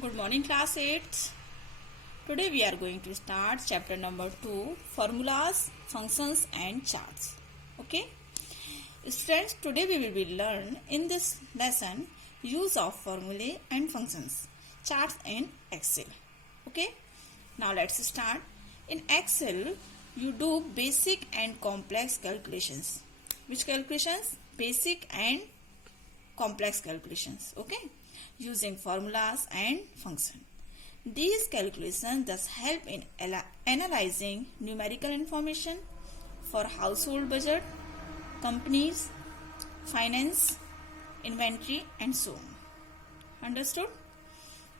Good morning, class 8. Today we are going to start chapter number 2, formulas, functions and charts. Okay? Students, today we will be learn in this lesson use of formulae and functions, charts in Excel. Okay? Now let's start. In Excel, you do basic and complex calculations. Which calculations? Basic and complex calculations. Okay? Using formulas and function. These calculations thus help in analyzing numerical information for household budget, companies, finance, inventory and so on. Understood?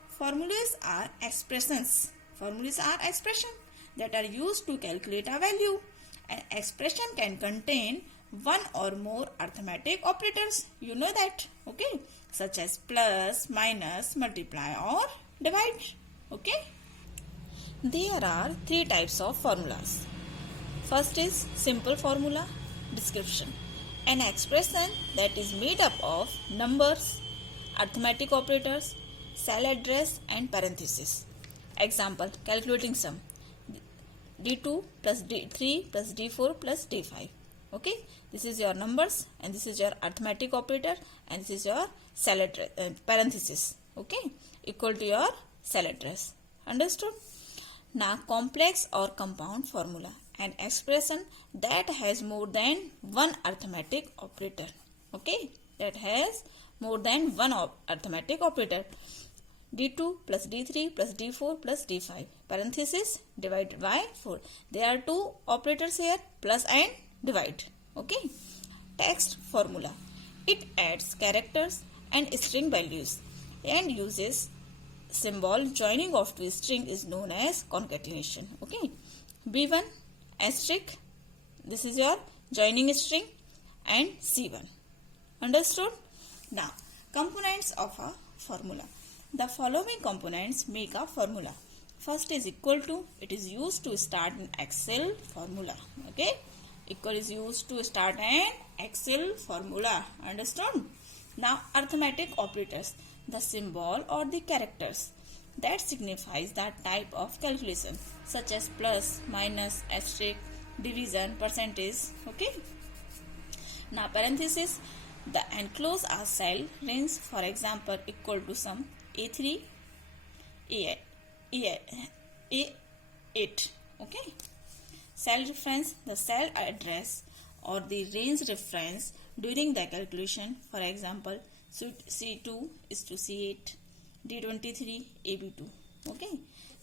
Formulas are expressions. Formulas are expressions that are used to calculate a value. An expression can contain one or more arithmetic operators. You know that. Okay? Such as plus, minus, multiply or divide. Okay? There are three types of formulas. First is simple formula, description. An expression that is made up of numbers, arithmetic operators, cell address and parenthesis. Example, calculating sum. D2 plus D3 plus D4 plus D5. Okay, this is your numbers and this is your arithmetic operator and this is your cell address, parenthesis. Okay, equal to your cell address. Understood? Now complex or compound formula, an expression that has more than one arithmetic operator. Okay, that has more than one arithmetic operator. D2 plus D3 plus D4 plus D5 parenthesis divided by 4. There are two operators here, plus and divide. Okay. Text formula. It adds characters and string values and uses symbol joining of two string is known as concatenation. Okay. B1 asterisk. This is your joining string and C1. Understood? Now components of a formula. The following components make a formula. First is equal to. It is used to start an Excel formula. Okay. Equal is used to start an Excel formula. Understood? Now arithmetic operators. The symbol or the characters that signifies the type of calculation such as plus, minus, asterisk, division, percentage. Okay. Now parenthesis. The enclosed are cell range, for example equal to sum A3, A8. Okay. Cell reference, the cell address or the range reference during the calculation, for example C2 is to C8, D23, AB2. Okay.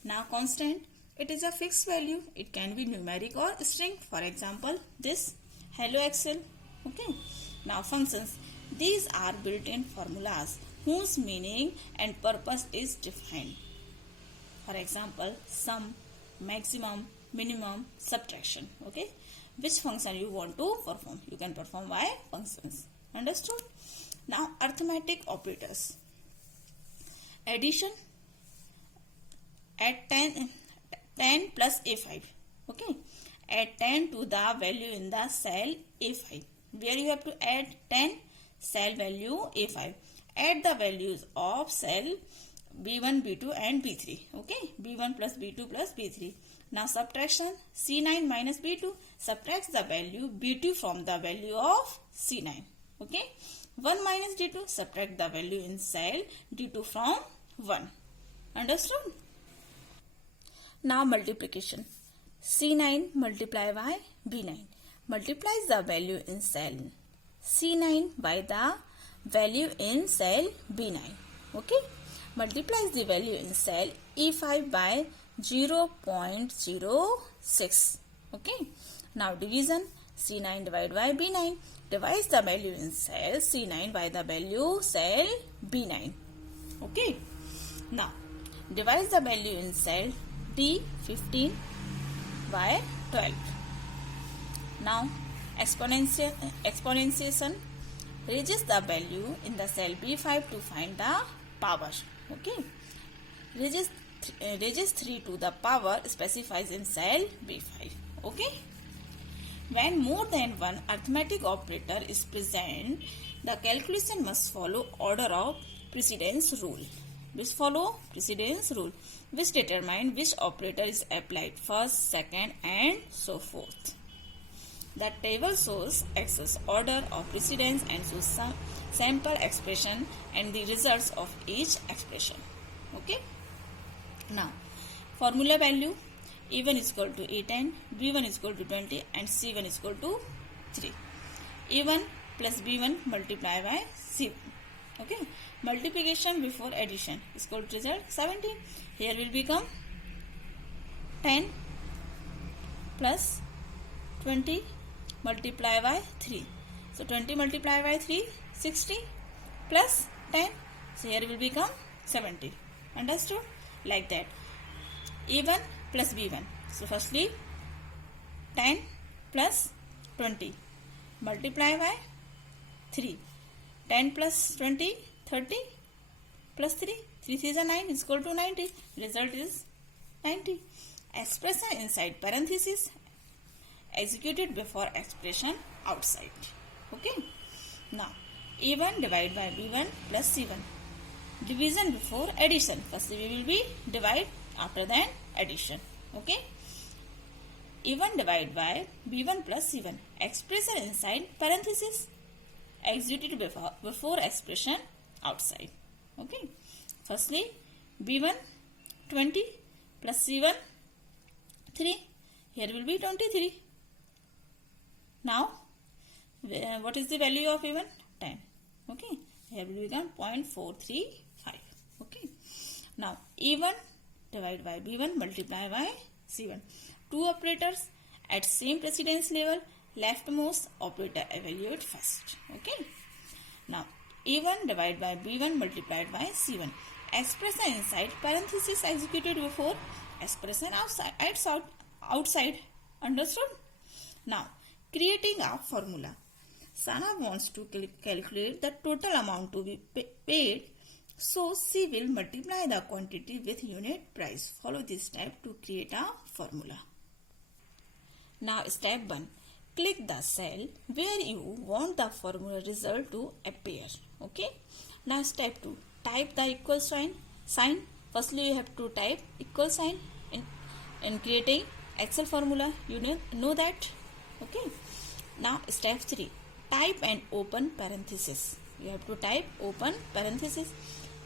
Now constant, it is a fixed value. It can be numeric or string, for example this hello Excel. Okay. Now functions, these are built-in formulas whose meaning and purpose is defined. For example, sum, maximum, minimum, subtraction. Okay, which function you want to perform, you can perform by functions. Understood? Now arithmetic operators. Addition, add 10 plus A5. Okay, add 10 to the value in the cell A5. Where you have to add 10, cell value A5. Add the values of cell B1, B2 and B3. Okay, B1 plus B2 plus B3. Now subtraction, C9 minus B2 subtracts the value B2 from the value of C9. Okay, 1 minus D2 subtract the value in cell D2 from 1. Understood? Now multiplication. C9 multiply by B9 multiplies the value in cell C9 by the value in cell B9. Okay, multiplies the value in cell E5 by 0.06. Okay, now division, C9 divided by B9 divides the value in cell C9 by the value cell B9. Okay, now divides the value in cell D15 by 12. Now exponentiation raises the value in the cell B5 to find the power. Okay, raises 3 to the power specifies in cell B5. Okay, when more than one arithmetic operator is present, the calculation must follow order of precedence rule. which follow precedence rule, which determine which operator is applied first, second, and so forth. The table shows access order of precedence and shows some sample expression and the results of each expression. Okay. Now, formula value: E1 is equal to A10, B1 is equal to 20, and C1 is equal to 3. E1 plus B1 multiplied by C1. Okay. Multiplication before addition is equal to result 17. Here will become 10 plus 20 multiplied by 3. So 20 multiplied by 3, 60 plus 10. So here will become 70. Understood? Like that. E1 plus B1. So firstly 10 plus 20 multiply by 3. 10 plus 20, 30 plus 3. 3 3 is 9 is equal to 90. Result is 90. Expression inside parenthesis executed before expression outside. Okay. Now E1 divided by B1 plus C1. Division before addition. Firstly we will be divide, after that addition. Okay. E1 divided by B1 plus C1. Expression inside parenthesis executed before expression outside. Okay. Firstly B1 20 plus C1 3. Here will be 23. Now what is the value of E1? 10. Okay. Here will become 0.435. Okay. Now E1 divided by B1 multiplied by C1. Two operators at same precedence level, leftmost operator evaluate first. Okay. Now E1 divided by B1 multiplied by C1. Expression inside parenthesis executed before expression outside. Understood? Now creating a formula. Sana wants to calculate the total amount to be paid, so she will multiply the quantity with unit price. Follow this step to create a formula. Now step 1. Click the cell where you want the formula result to appear. Okay. Now step 2. Type the equal sign. Firstly you have to type equal sign in creating Excel formula. You know that. Okay. Now step 3. Type and open parenthesis. You have to type open parenthesis.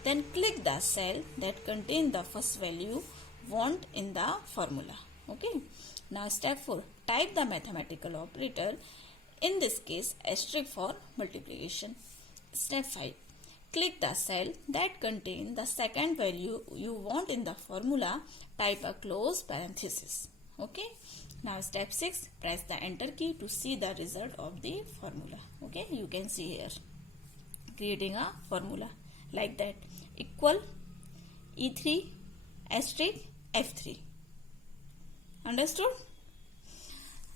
Then click the cell that contains the first value want in the formula. Okay. Now step 4. Type the mathematical operator, in this case asterisk for multiplication. Step 5. Click the cell that contains the second value you want in the formula. Type a close parenthesis. Okay. Now step 6. Press the enter key to see the result of the formula. Okay. You can see here. Creating a formula like that. Equal E3 asterisk F3. Understood?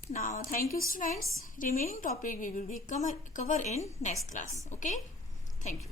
Now thank you students. Remaining topic we will be cover in next class. Okay. Thank you.